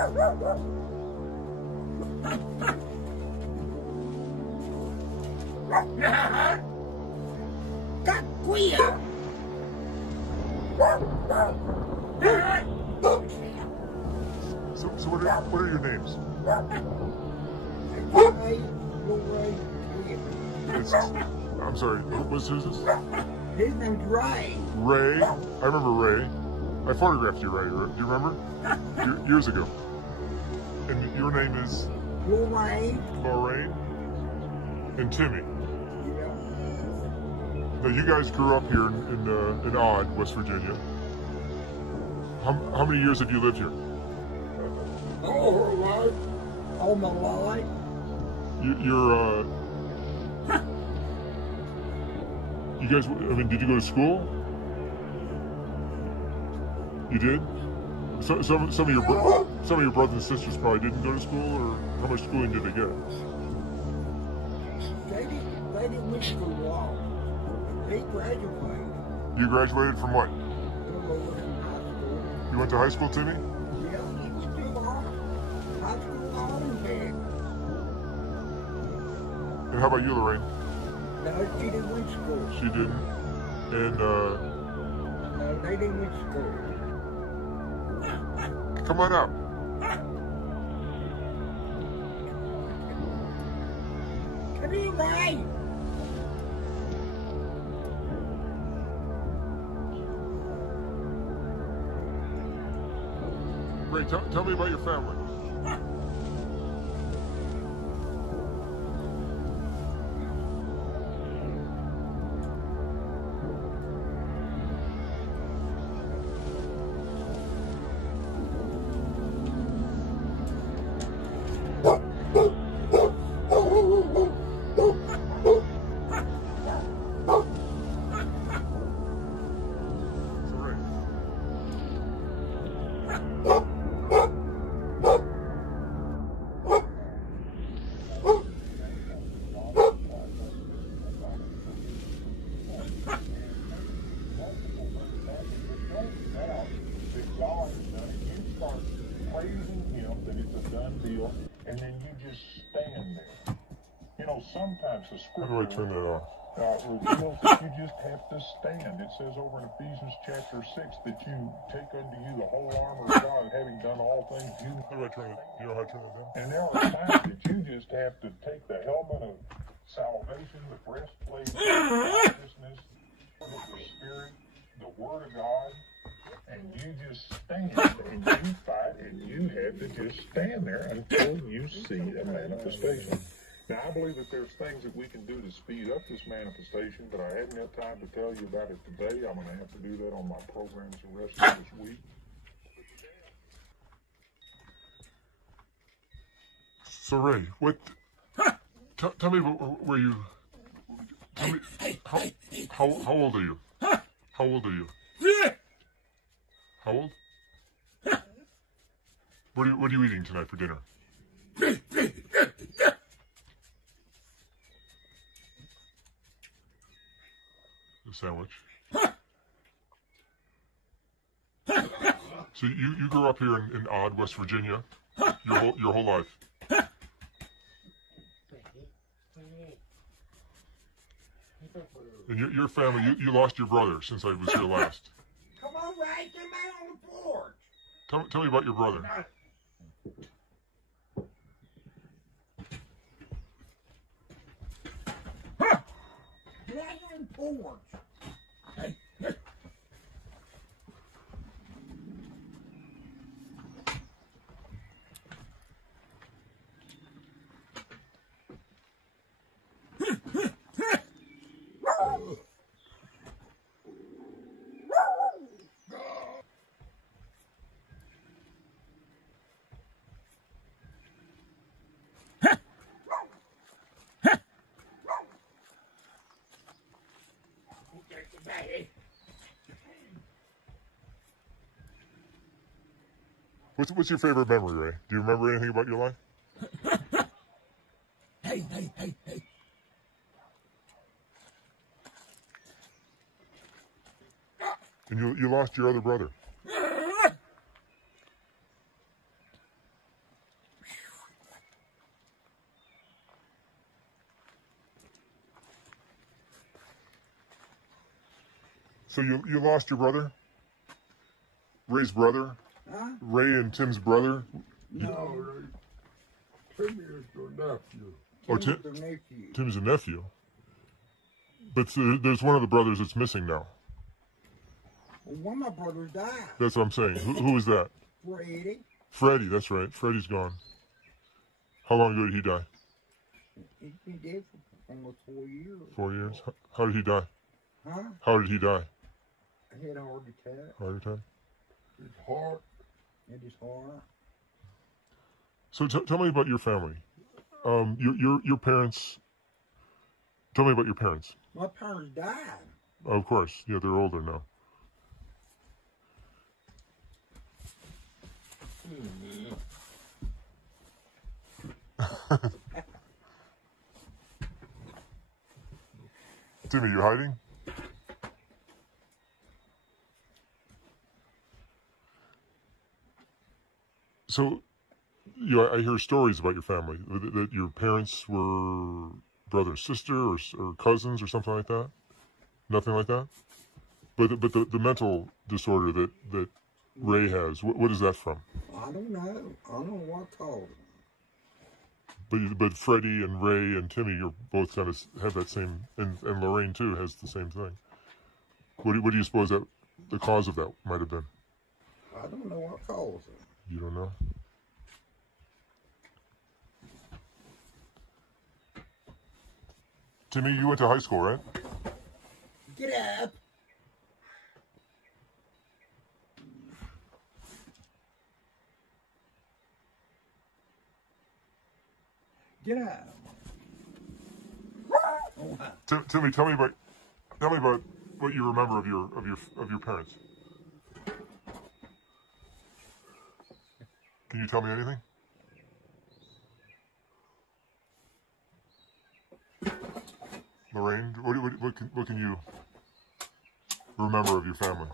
So what are your names? I'm sorry, what's his? His name's Ray. Ray? I remember Ray. I photographed you, Ray. Do you remember? Years ago. And your name is? Lorraine. Lorraine? And Timmy. Yeah. Now, you guys grew up here in Odd, West Virginia. How many years have you lived here? All my life. All my life. You guys, I mean, did you go to school? You did? Some of your brothers and sisters probably didn't go to school, or how much schooling did they get? They didn't went to school. They graduated. You graduated from what? High You went to high school, Timmy? school. Yeah, he was still on. High school on bed. And how about you, Lorraine? No, she didn't went to school. She didn't. And No, they didn't went to school. come on up. Come here, Ray. Ray, tell me about your family. And then you just stand there. You know, sometimes the How do I turn that off? reveals that you just have to stand. It says over in Ephesians chapter 6 that you take unto you the whole armor of God, and having done all things, you. How do I turn it? You know how to turn it down? And there are times that you just have to take the helmet of salvation, the breastplate of righteousness, the Spirit, the Word of God, and you just stand and you fight and you have to just stand there until you see a manifestation. Now, I believe that there's things that we can do to speed up this manifestation, but I haven't had time to tell you about it today. I'm going to have to do that on my programs the rest of this week. So Ray, what? Tell me where you. Tell me how old are you? How old are you? How old? What are you eating tonight for dinner? A sandwich. So you grew up here in Odd, West Virginia, your whole life. And your family, you lost your brother since I was here last. Come on, Ray. Come out on the porch. Tell me about your brother. Get out on the porch. What's your favorite memory, Ray? Do you remember anything about your life? Hey. And you lost your other brother. So you lost your brother? Ray's brother? Huh? Ray and Tim's brother? No, Timmy is your nephew. Oh, Tim's the nephew. Tim's a nephew. But there's one of the brothers that's missing now. Well, one of my brothers died. That's what I'm saying. Who is that? Freddie. Freddie, that's right. Freddie's gone. How long ago did he die? He's been dead for almost 4 years. 4 years? How did he die? Huh? How did he die? I had a heart attack. Heart attack? His heart. In his heart. So tell me about your family. Your parents. Tell me about your parents. My parents died. Of course, yeah, they're older now. Timmy, you hiding? So, I hear stories about your family that your parents were brother and sister or cousins or something like that. Nothing like that. But the mental disorder that Ray has, what is that from? I don't know. I don't know what caused it. But Freddie and Ray and Timmy are both kind of have that same, and Lorraine too has the same thing. What do you suppose that the cause of that might have been? I don't know what caused it. You don't know? Timmy, you went to high school, right? Get up. Get up. Oh, wow. Timmy, tell me about what you remember of your parents. Can you tell me anything? Lorraine, what can you remember of your family?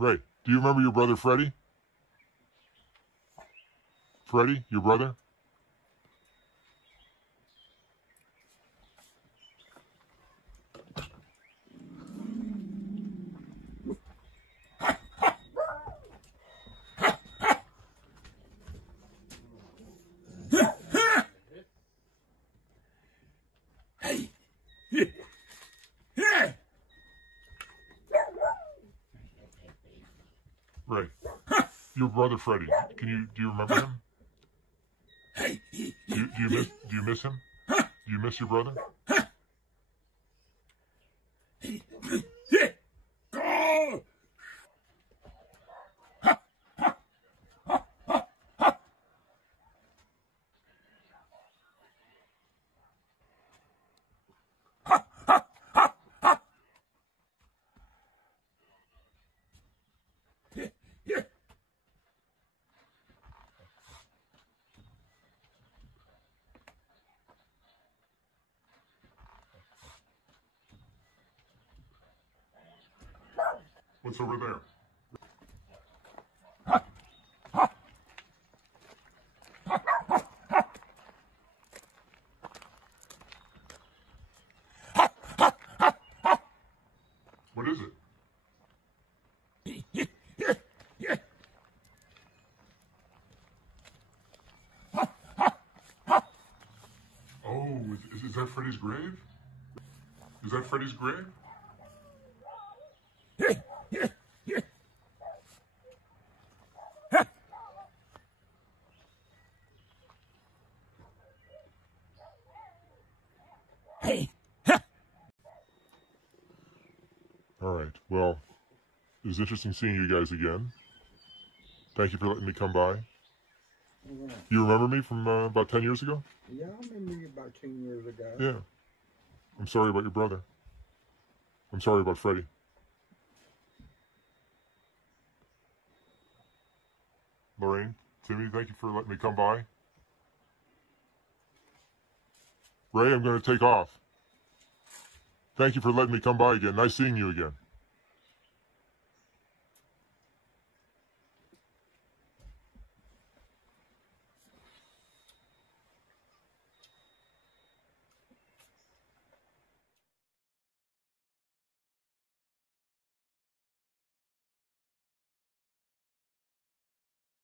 Right. Do you remember your brother Freddie? Freddie, your brother? Right. Your brother Freddie. Do you remember him? Do you miss him? Do you miss your brother? What's over there? What is it? Oh, is that Freddie's grave? Is that Freddy's grave? All right. Well, it was interesting seeing you guys again. Thank you for letting me come by. Right. You remember me from about 10 years ago? Yeah, I remember you about 10 years ago. Yeah. I'm sorry about your brother. I'm sorry about Freddie. Lorraine, Timmy, thank you for letting me come by. Ray, I'm going to take off. Thank you for letting me come by again. Nice seeing you again.